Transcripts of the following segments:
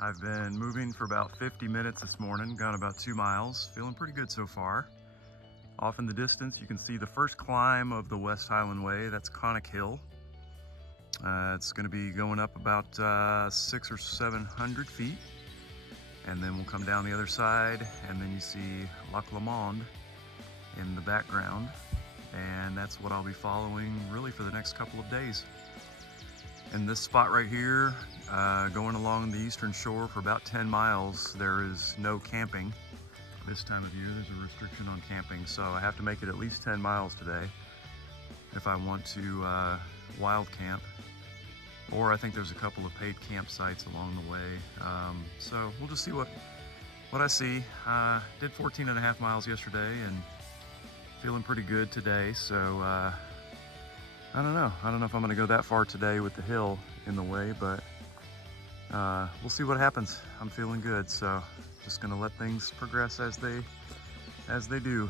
I've been moving for about 50 minutes this morning, gone about 2 miles, feeling pretty good so far. Off in the distance, you can see the first climb of the West Highland Way. That's Conic Hill. It's going to be going up about 600 or 700 feet, and then we'll come down the other side, and then you see Lac Lamond in the background, and that's what I'll be following really for the next couple of days. In this spot right here, going along the eastern shore for about 10 miles, there is no camping. This time of year, there's a restriction on camping, so I have to make it at least 10 miles today if I want to wild camp. Or I think there's a couple of paid campsites along the way. So we'll just see what I see. Did 14 and a half miles yesterday and feeling pretty good today, so I don't know if I'm gonna go that far today with the hill in the way, but we'll see what happens. I'm feeling good, so just gonna let things progress as they do.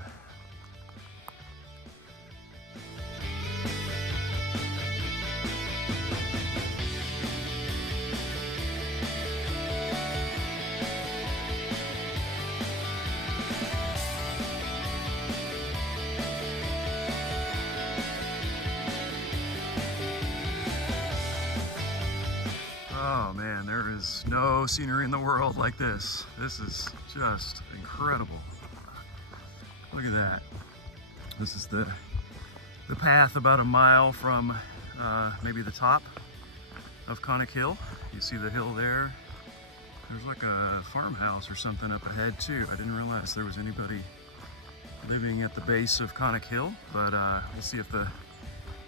Oh man, there is no scenery in the world like this. This is just incredible. Look at that. This is the path about a mile from maybe the top of Conic Hill. You see the hill there. There's like a farmhouse or something up ahead too. I didn't realize there was anybody living at the base of Conic Hill, but we'll see if the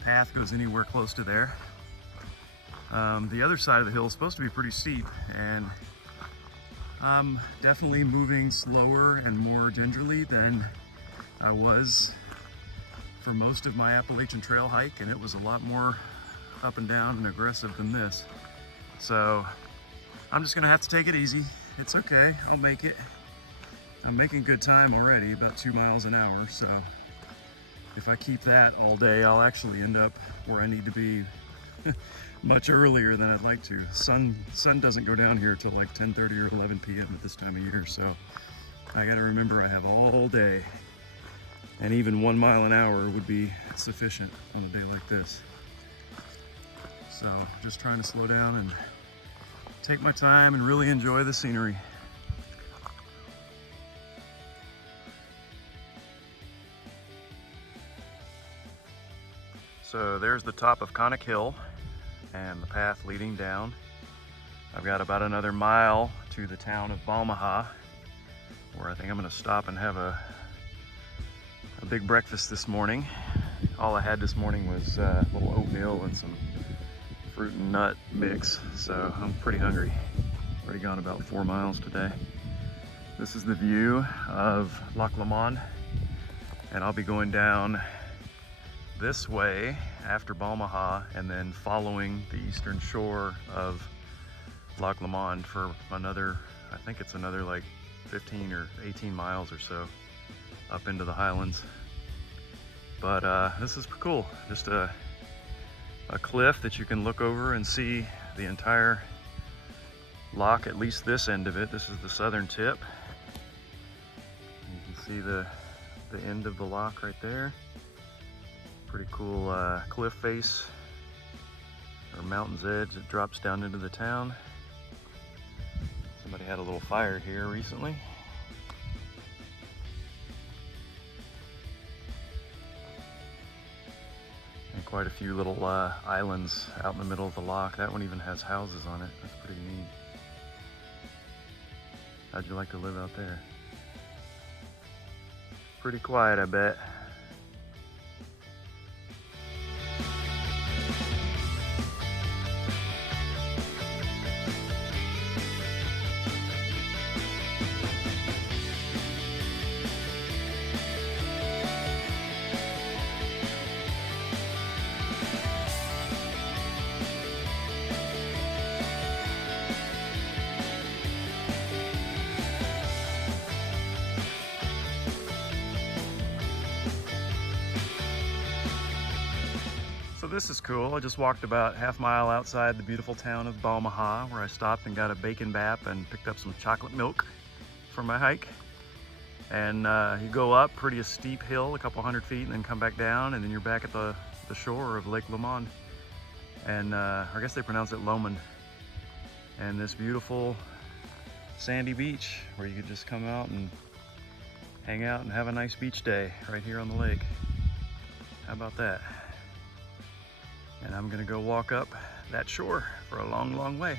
path goes anywhere close to there. The other side of the hill is supposed to be pretty steep, and I'm definitely moving slower and more gingerly than I was for most of my Appalachian Trail hike, and it was a lot more up and down and aggressive than this. So I'm just gonna have to take it easy. It's okay, I'll make it. I'm making good time already, about 2 miles an hour, so if I keep that all day, I'll actually end up where I need to be much earlier than I'd like to. Sun doesn't go down here till like 10:30 or 11 p.m. at this time of year, so I gotta remember I have all day, and even 1 mile an hour would be sufficient on a day like this. So just trying to slow down and take my time and really enjoy the scenery. So there's the top of Conic Hill and the path leading down. I've got about another mile to the town of Balmaha, where I think I'm gonna stop and have a big breakfast this morning. All I had this morning was a little oatmeal and some fruit and nut mix, so I'm pretty hungry. Already gone about 4 miles today. This is the view of Lac Lamond, and I'll be going down this way after Balmaha and then following the eastern shore of Lac Lamond for another, I think it's another like 15 or 18 miles or so up into the Highlands. But this is cool, just a cliff that you can look over and see the entire loch, at least this end of it. This is the southern tip. You can see the end of the loch right there. Pretty cool cliff face or mountain's edge that drops down into the town. Somebody had a little fire here recently. And quite a few little islands out in the middle of the loch. That one even has houses on it. That's pretty neat. How'd you like to live out there? Pretty quiet, I bet. this is cool. I just walked about half-mile outside the beautiful town of Balmaha, where I stopped and got a bacon bap and picked up some chocolate milk for my hike. And you go up pretty steep hill, a couple hundred feet, and then come back down, and then you're back at the shore of Lake Lemon. And I guess they pronounce it Lomond. And this beautiful sandy beach where you could just come out and hang out and have a nice beach day right here on the lake. How about that? And I'm gonna go walk up that shore for a long, long way.